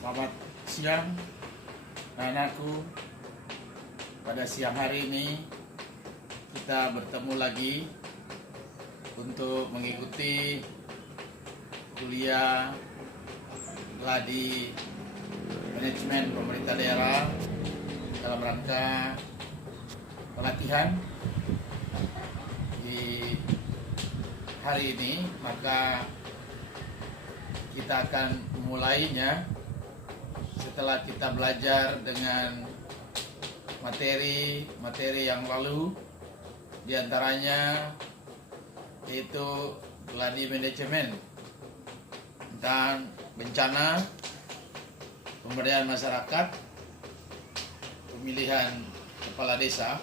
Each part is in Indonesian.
Selamat siang anakku. Pada siang hari ini kita bertemu lagi untuk mengikuti kuliah Gladi Manajemen Pemerintah Daerah dalam rangka pelatihan di hari ini. Maka kita akan memulainya setelah kita belajar dengan materi yang lalu, diantaranya yaitu Gladi Manajemen tentang bencana, pemberdayaan masyarakat, pemilihan kepala desa.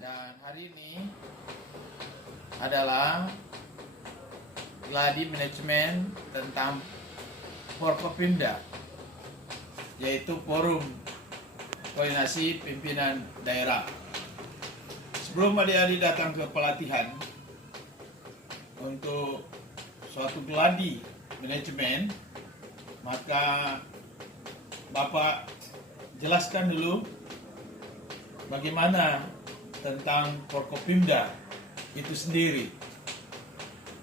Dan hari ini adalah Gladi Manajemen tentang Forkopimda, yaitu Forum Koordinasi Pimpinan Daerah. Sebelum adik-adik datang ke pelatihan untuk suatu gladi manajemen, maka Bapak jelaskan dulu bagaimana tentang Forkopimda itu sendiri.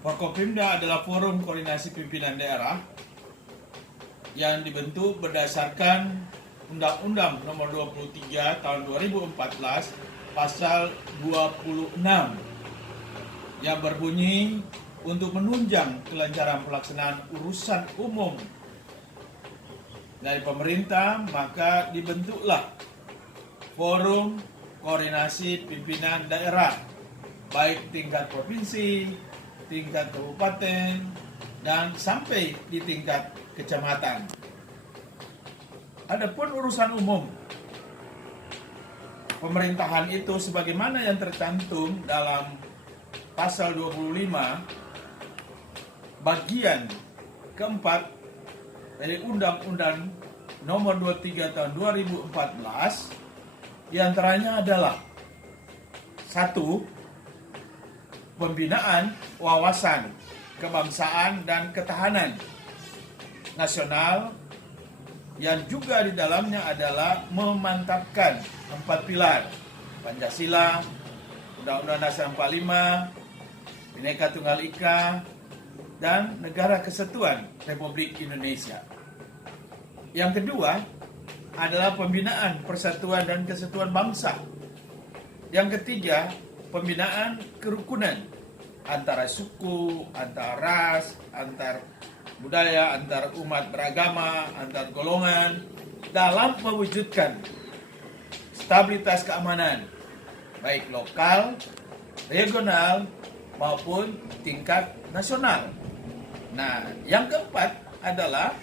Forkopimda adalah Forum Koordinasi Pimpinan Daerah yang dibentuk berdasarkan Undang-Undang Nomor 23 Tahun 2014 Pasal 26 yang berbunyi untuk menunjang kelancaran pelaksanaan urusan umum dari pemerintah, maka dibentuklah Forum Koordinasi Pimpinan Daerah, baik tingkat provinsi, tingkat kabupaten, dan sampai di tingkat kecamatan. Adapun urusan umum pemerintahan itu sebagaimana yang tercantum dalam pasal 25 bagian keempat dari Undang-Undang Nomor 23 Tahun 2014, diantaranya adalah 1. Pembinaan wawasan kebangsaan dan ketahanan nasional, yang juga di dalamnya adalah memantapkan 4 pilar Pancasila, Undang-Undang Dasar 45, Bhinneka Tunggal Ika, dan Negara Kesatuan Republik Indonesia. Yang kedua adalah pembinaan persatuan dan kesatuan bangsa. Yang ketiga, pembinaan kerukunan antara suku, antar ras, antar budaya, antar umat beragama, antar golongan, dalam mewujudkan stabilitas keamanan baik lokal, regional, maupun tingkat nasional. Nah, yang keempat adalah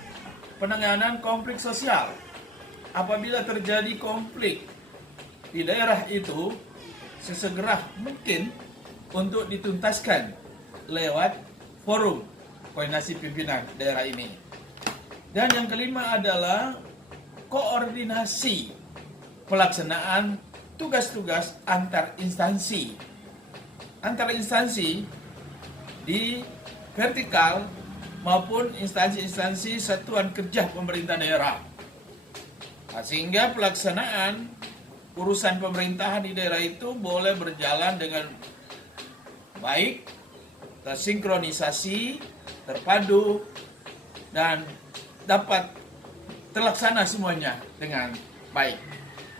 penanganan konflik sosial. Apabila terjadi konflik di daerah itu, sesegera mungkin untuk dituntaskan lewat forum koordinasi pimpinan daerah ini. Dan yang kelima adalah koordinasi pelaksanaan tugas-tugas antar instansi. Antar instansi di vertikal maupun instansi-instansi satuan kerja pemerintah daerah. Nah, sehingga pelaksanaan urusan pemerintahan di daerah itu boleh berjalan dengan baik, tersinkronisasi, terpadu, dan dapat terlaksana semuanya dengan baik.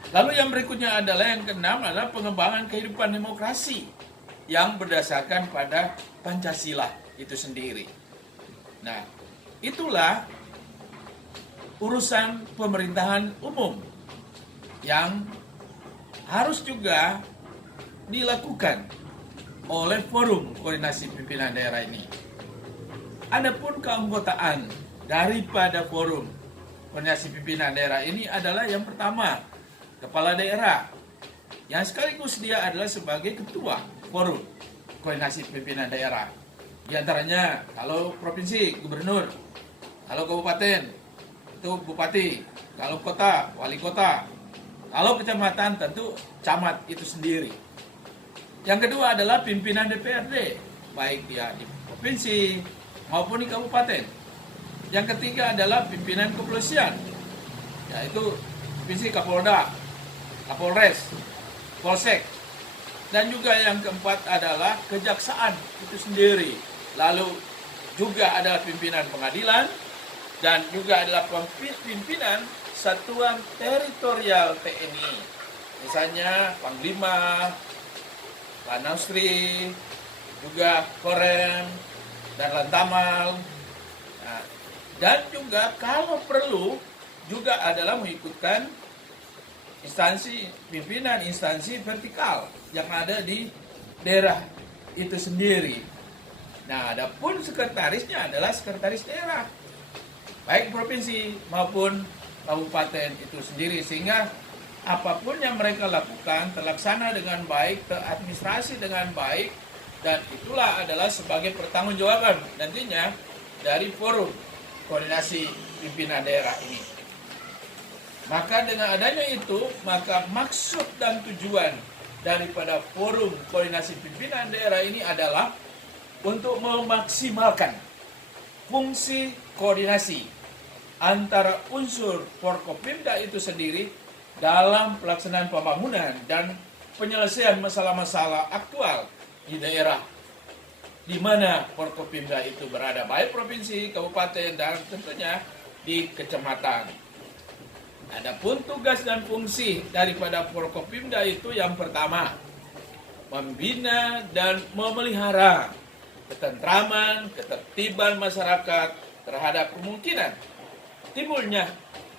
Lalu yang berikutnya adalah yang keenam adalah pengembangan kehidupan demokrasi yang berdasarkan pada Pancasila itu sendiri. Nah, itulah urusan pemerintahan umum yang harus juga dilakukan oleh Forum Koordinasi Pimpinan Daerah ini. Adapun keanggotaan daripada Forum Koordinasi Pimpinan Daerah ini adalah yang pertama, Kepala Daerah, yang sekaligus dia adalah sebagai Ketua Forum Koordinasi Pimpinan Daerah. Di antaranya kalau provinsi, gubernur, kalau kabupaten, itu bupati, kalau kota, wali kota, kalau kecamatan tentu camat itu sendiri. Yang kedua adalah pimpinan DPRD, baik dia di provinsi maupun di kabupaten. Yang ketiga adalah pimpinan kepolisian, yaitu Divisi Kapolda, Kapolres, Polsek. Dan juga yang keempat adalah kejaksaan itu sendiri. Lalu juga adalah pimpinan pengadilan dan juga adalah pimpinan satuan teritorial TNI. Misalnya Panglima, Panausri, juga Korem dan Lantamal. Nah, dan juga kalau perlu juga adalah mengikutkan instansi pimpinan instansi vertikal yang ada di daerah itu sendiri. Nah, adapun sekretarisnya adalah sekretaris daerah, baik provinsi maupun kabupaten itu sendiri, sehingga apapun yang mereka lakukan terlaksana dengan baik, teradministrasi dengan baik, dan itulah adalah sebagai pertanggungjawaban nantinya dari forum koordinasi pimpinan daerah ini. Maka dengan adanya itu, maka maksud dan tujuan daripada forum koordinasi pimpinan daerah ini adalah untuk memaksimalkan fungsi koordinasi antara unsur Forkopimda itu sendiri dalam pelaksanaan pembangunan dan penyelesaian masalah-masalah aktual di daerah di mana Forkopimda itu berada, baik provinsi, kabupaten, dan tentunya di kecamatan. Adapun tugas dan fungsi daripada Forkopimda itu yang pertama, membina dan memelihara ketentraman, ketertiban masyarakat terhadap kemungkinan timbulnya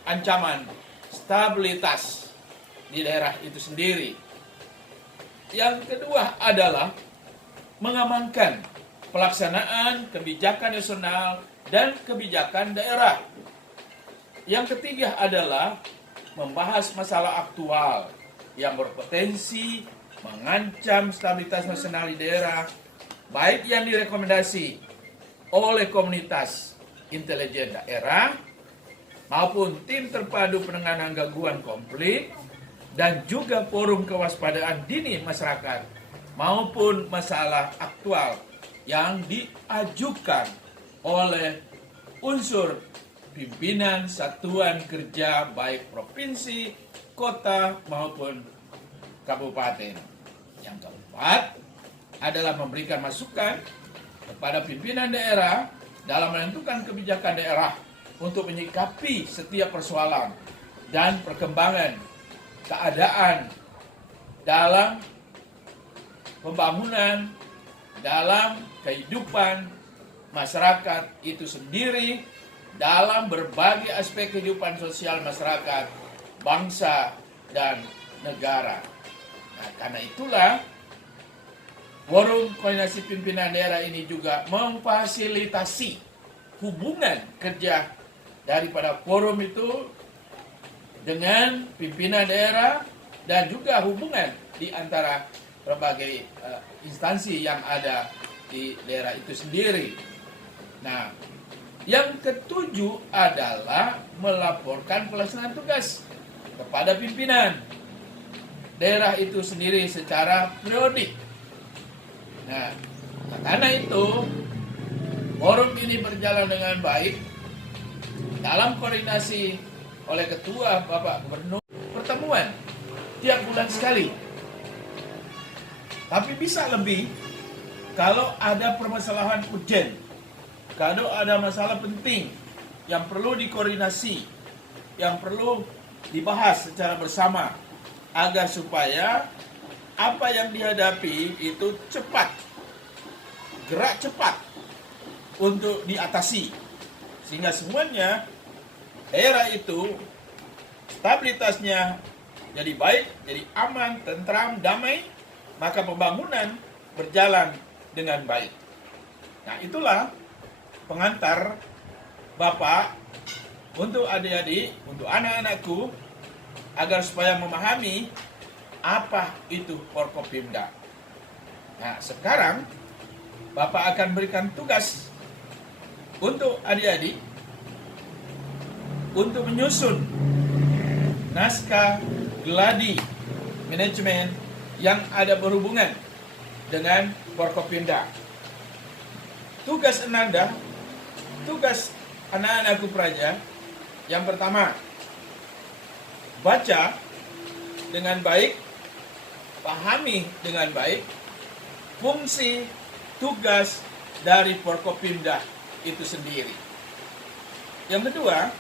ancaman stabilitas di daerah itu sendiri. Yang kedua adalah mengamankan pelaksanaan kebijakan nasional dan kebijakan daerah. Yang ketiga adalah membahas masalah aktual yang berpotensi mengancam stabilitas nasional di daerah, baik yang direkomendasi oleh komunitas intelijen daerah maupun tim terpadu penanganan gangguan konflik dan juga forum kewaspadaan dini masyarakat maupun masalah aktual yang diajukan oleh unsur pimpinan satuan kerja baik provinsi, kota maupun kabupaten. Yang keempat adalah memberikan masukan kepada pimpinan daerah dalam menentukan kebijakan daerah untuk menyikapi setiap persoalan dan perkembangan keadaan dalam pembangunan, dalam kehidupan masyarakat itu sendiri, dalam berbagai aspek kehidupan sosial masyarakat, bangsa, dan negara. Nah, karena itulah forum koordinasi pimpinan daerah ini juga memfasilitasi hubungan kerja daripada forum itu dengan pimpinan daerah dan juga hubungan di antara berbagai instansi yang ada di daerah itu sendiri. Nah, yang ketujuh adalah melaporkan pelaksanaan tugas kepada pimpinan daerah itu sendiri secara periodik. Nah, karena itu forum ini berjalan dengan baik dalam koordinasi oleh Ketua Bapak Gubernur, pertemuan tiap bulan sekali. Tapi bisa lebih kalau ada permasalahan urgent, kalau ada masalah penting yang perlu dikoordinasi, yang perlu dibahas secara bersama agar supaya apa yang dihadapi itu cepat, gerak cepat untuk diatasi, sehingga semuanya daerah itu stabilitasnya jadi baik, jadi aman, tentram, damai, maka pembangunan berjalan dengan baik. Nah, itulah pengantar Bapak untuk adik-adik, untuk anak-anakku, agar supaya memahami apa itu Forkopimda. Nah, sekarang Bapak akan berikan tugas untuk adik-adik untuk menyusun naskah gladi manajemen yang ada berhubungan dengan Forkopimda. Tugas Ananda, tugas anak-anakku praja, yang pertama, baca dengan baik, pahami dengan baik fungsi tugas dari Forkopimda itu sendiri. Yang kedua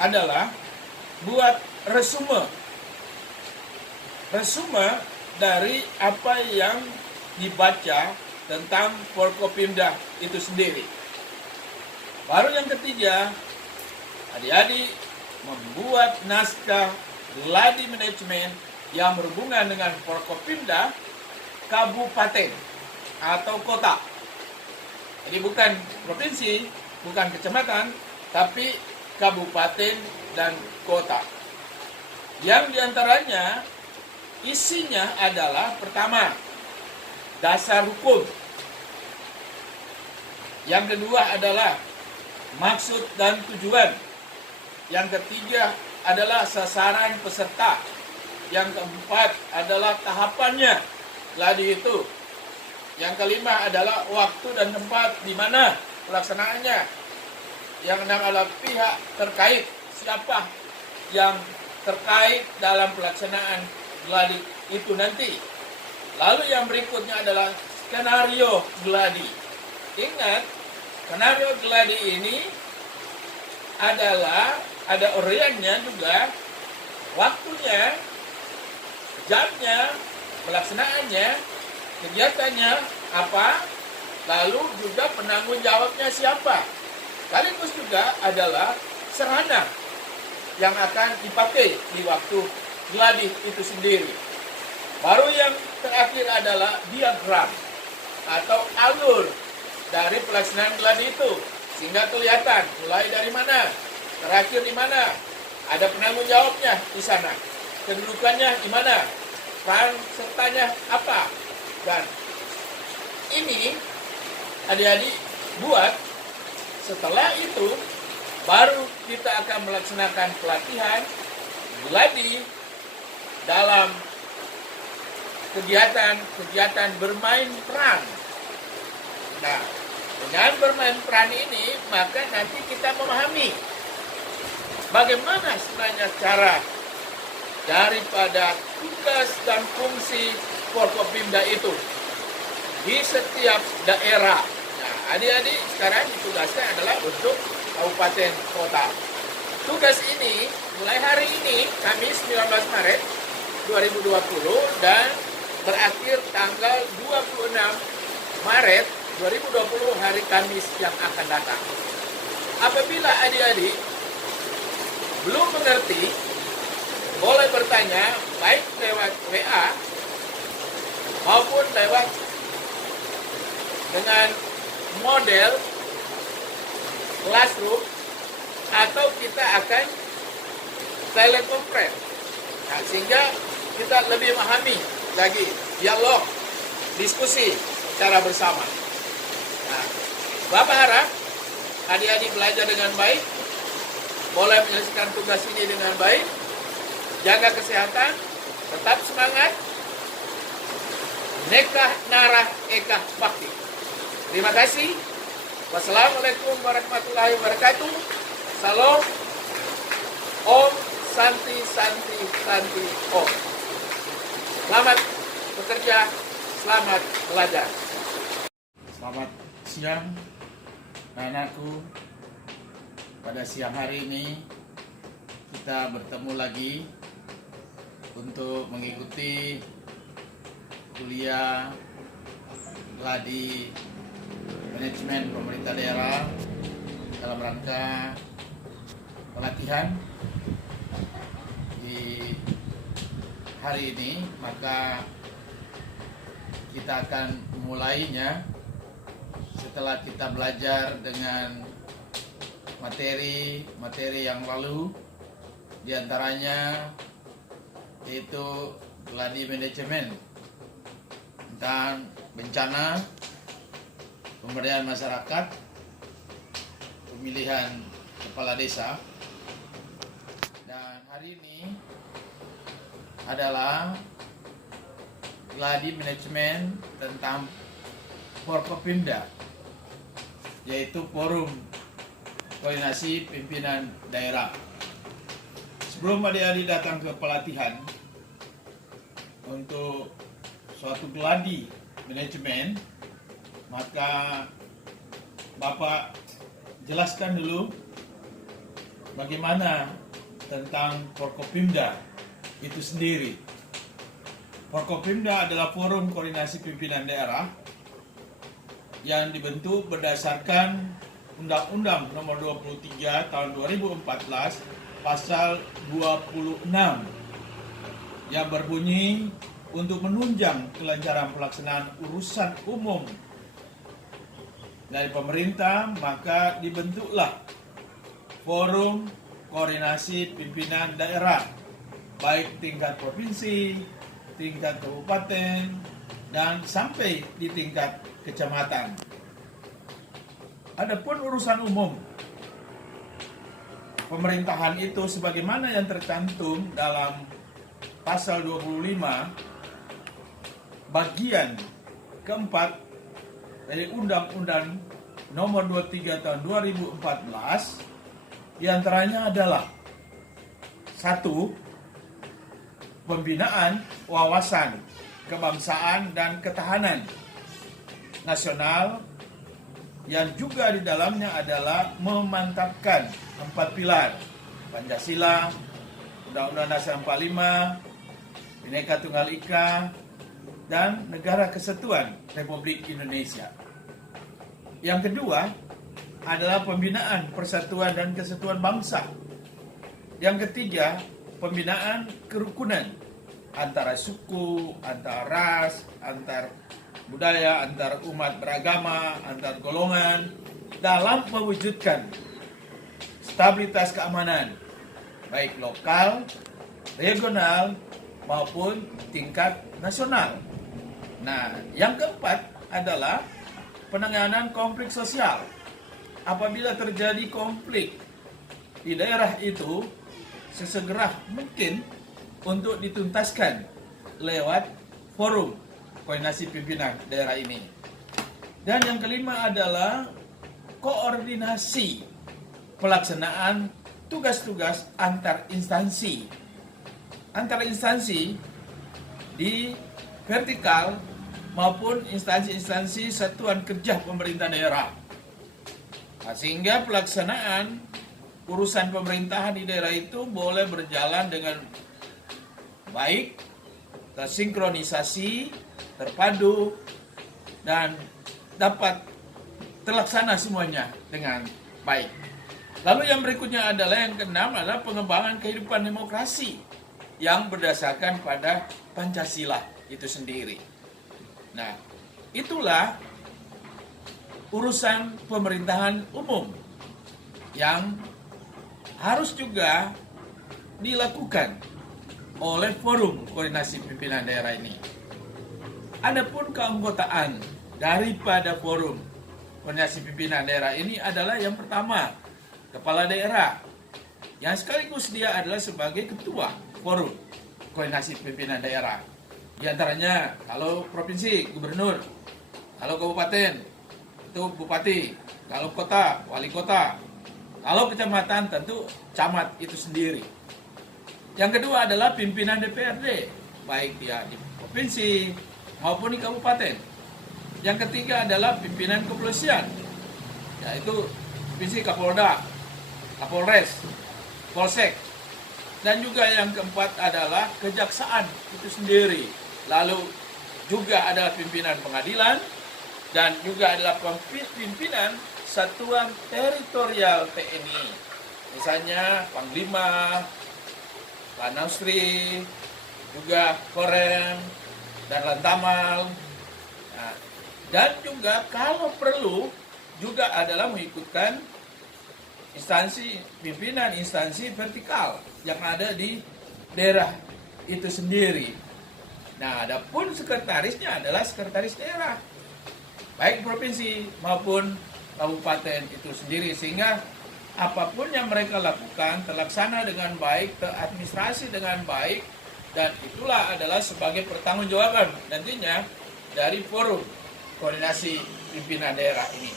adalah buat resume dari apa yang dibaca tentang Forkopimda itu sendiri. Baru yang ketiga, adik-adik membuat naskah gladi manajemen yang berhubungan dengan Forkopimda kabupaten atau kota. Jadi bukan provinsi, bukan kecamatan, tapi kabupaten dan kota. Yang diantaranya isinya adalah pertama, dasar hukum. Yang kedua adalah maksud dan tujuan. Yang ketiga adalah sasaran peserta. Yang keempat adalah tahapannya gladi itu. Yang kelima adalah waktu dan tempat di mana pelaksanaannya. Yang enam adalah pihak terkait, siapa yang terkait dalam pelaksanaan gladi itu nanti. Lalu yang berikutnya adalah skenario gladi. Ingat, skenario gladi ini adalah ada uraiannya juga, waktunya, jamnya, pelaksanaannya, kegiatannya apa, lalu juga penanggung jawabnya siapa. Sekaligus juga adalah sarana yang akan dipakai di waktu gladi itu sendiri. Baru yang terakhir adalah diagram atau alur dari pelaksanaan gladi itu, sehingga kelihatan mulai dari mana, terakhir di mana, ada penanggung jawabnya di sana, kedudukannya di mana, peran sertanya apa. Dan ini adik-adik buat, setelah itu baru kita akan melaksanakan pelatihan gladi dalam kegiatan bermain peran. Nah, dengan bermain peran ini, maka nanti kita memahami bagaimana sebenarnya cara daripada tugas dan fungsi Forkopimda itu di setiap daerah. Nah, adik-adik sekarang tugasnya adalah untuk kabupaten kota. Tugas ini mulai hari ini, Kamis 19 Maret 2020 dan berakhir tanggal 26 Maret 2020 hari Kamis yang akan datang. Apabila adik-adik belum mengerti, boleh bertanya baik lewat WA maupun lewat dengan model classroom, atau kita akan telekonferensi. Nah, sehingga kita lebih memahami lagi dialog, diskusi secara bersama. Nah, Bapak harap adik-adik belajar dengan baik, boleh menyelesaikan tugas ini dengan baik, jaga kesehatan, tetap semangat, nekah narah ekah bakti. Terima kasih. Wassalamualaikum warahmatullahi wabarakatuh. Salam. Om Santi Santi Santi Om. Selamat bekerja, selamat belajar. Selamat siang, anakku. Pada siang hari ini kita bertemu lagi untuk mengikuti kuliah gladi manajemen pemerintah daerah dalam rangka pelatihan di hari ini. Maka kita akan memulainya setelah kita belajar dengan materi yang lalu, diantaranya yaitu gladi manajemen tentang bencana, pemberdayaan masyarakat, pemilihan kepala desa. Dan hari ini adalah gladi manajemen tentang Forkopimda, yaitu forum Koordinasi Pimpinan Daerah. Sebelum adik-adik datang ke pelatihan untuk suatu gladi manajemen, maka Bapak jelaskan dulu bagaimana tentang Forkopimda itu sendiri. Forkopimda adalah forum koordinasi pimpinan daerah yang dibentuk berdasarkan Undang-Undang Nomor 23 Tahun 2014 Pasal 26 yang berbunyi untuk menunjang kelancaran pelaksanaan urusan umum dari pemerintah, maka dibentuklah Forum Koordinasi Pimpinan Daerah baik tingkat provinsi, tingkat kabupaten, dan sampai di tingkat kecamatan. Adapun urusan umum pemerintahan itu sebagaimana yang tercantum dalam pasal 25 bagian keempat dari Undang-Undang Nomor 23 Tahun 2014, diantaranya adalah 1. Pembinaan wawasan kebangsaan dan ketahanan nasional, yang juga di dalamnya adalah memantapkan 4 pilar Pancasila, Undang-Undang Dasar 45, Bhinneka Tunggal Ika, dan Negara Kesatuan Republik Indonesia. Yang kedua adalah pembinaan persatuan dan kesatuan bangsa. Yang ketiga, pembinaan kerukunan antara suku, antar ras, antar budaya, antar umat beragama, antar golongan dalam mewujudkan stabilitas keamanan baik lokal, regional maupun tingkat nasional. Nah, yang keempat adalah penanganan konflik sosial. Apabila terjadi konflik di daerah itu, sesegera mungkin untuk dituntaskan lewat forum koordinasi pimpinan daerah ini. Dan yang kelima adalah koordinasi pelaksanaan tugas-tugas antar instansi. Antar instansi di vertikal maupun instansi-instansi satuan kerja pemerintah daerah. Nah, sehingga pelaksanaan urusan pemerintahan di daerah itu boleh berjalan dengan baik, tersinkronisasi, terpadu, dan dapat terlaksana semuanya dengan baik. Lalu yang berikutnya adalah yang keenam adalah pengembangan kehidupan demokrasi yang berdasarkan pada Pancasila itu sendiri. Nah, itulah urusan pemerintahan umum yang harus juga dilakukan oleh forum koordinasi pimpinan daerah ini. Adapun keanggotaan daripada forum koordinasi pimpinan daerah ini adalah yang pertama, kepala daerah, yang sekaligus dia adalah sebagai ketua forum koordinasi pimpinan daerah. Di antaranya kalau provinsi, gubernur, kalau kabupaten, itu bupati, kalau kota, wali kota, kalau kecamatan tentu camat itu sendiri. Yang kedua adalah pimpinan DPRD, baik dia di provinsi maupun di kabupaten. Yang ketiga adalah pimpinan kepolisian, yaitu provinsi Kapolda, Kapolres, Polsek. Dan juga yang keempat adalah kejaksaan itu sendiri. Lalu juga adalah pimpinan pengadilan dan juga adalah pimpinan satuan teritorial TNI. Misalnya Panglima, Panausri, juga Korem, dan Lantamal. Nah, dan juga kalau perlu juga adalah mengikutkan instansi pimpinan instansi vertikal yang ada di daerah itu sendiri. Nah, adapun sekretarisnya adalah sekretaris daerah, baik provinsi maupun kabupaten itu sendiri, sehingga apapun yang mereka lakukan terlaksana dengan baik, teradministrasi dengan baik, dan itulah adalah sebagai pertanggungjawaban nantinya dari forum koordinasi pimpinan daerah ini.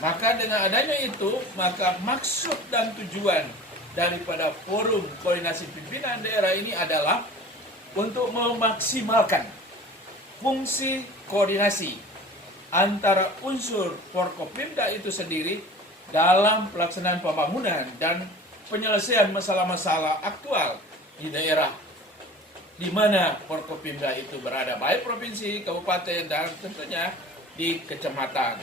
Maka dengan adanya itu, maka maksud dan tujuan daripada forum koordinasi pimpinan daerah ini adalah untuk memaksimalkan fungsi koordinasi antara unsur Forkopimda itu sendiri dalam pelaksanaan pembangunan dan penyelesaian masalah-masalah aktual di daerah di mana Forkopimda itu berada, baik provinsi, kabupaten, dan tentunya di kecamatan.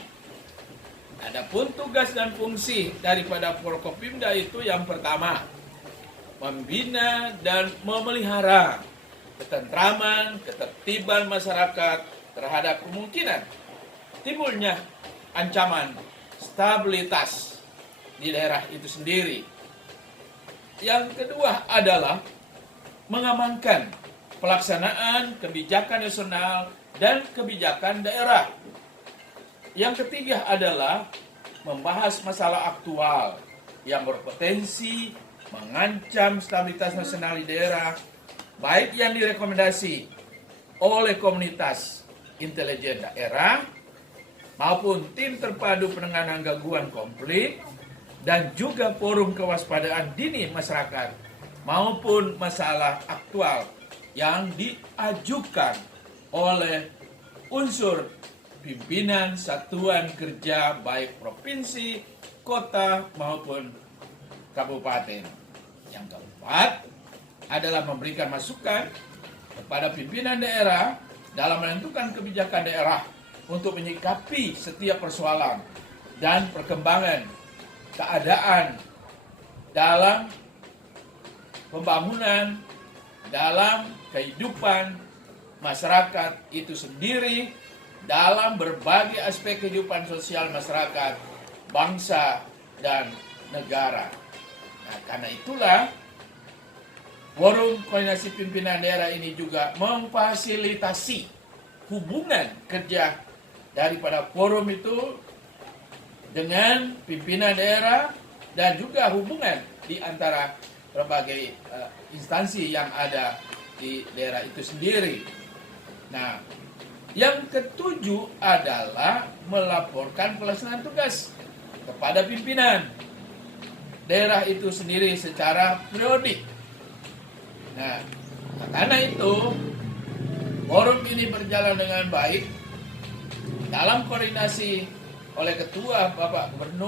Adapun tugas dan fungsi daripada Forkopimda itu yang pertama, membina dan memelihara ketentraman, ketertiban masyarakat terhadap kemungkinan timbulnya ancaman stabilitas di daerah itu sendiri. Yang kedua adalah mengamankan pelaksanaan kebijakan nasional dan kebijakan daerah. Yang ketiga adalah membahas masalah aktual yang berpotensi mengancam stabilitas nasional di daerah, baik yang direkomendasi oleh komunitas intelijen daerah maupun tim terpadu penanganan gangguan konflik dan juga forum kewaspadaan dini masyarakat maupun masalah aktual yang diajukan oleh unsur pimpinan satuan kerja baik provinsi, kota maupun kabupaten. Yang keempat adalah memberikan masukan kepada pimpinan daerah dalam menentukan kebijakan daerah untuk menyikapi setiap persoalan dan perkembangan keadaan dalam pembangunan, dalam kehidupan masyarakat itu sendiri, dalam berbagai aspek kehidupan sosial masyarakat, bangsa, dan negara. Nah, karena itulah Forum Koordinasi Pimpinan Daerah ini juga memfasilitasi hubungan kerja daripada forum itu dengan pimpinan daerah dan juga hubungan di antara berbagai instansi yang ada di daerah itu sendiri. Nah, yang ketujuh adalah melaporkan pelaksanaan tugas kepada pimpinan daerah itu sendiri secara periodik. Nah, karena itu forum ini berjalan dengan baik dalam koordinasi oleh Ketua Bapak Gubernur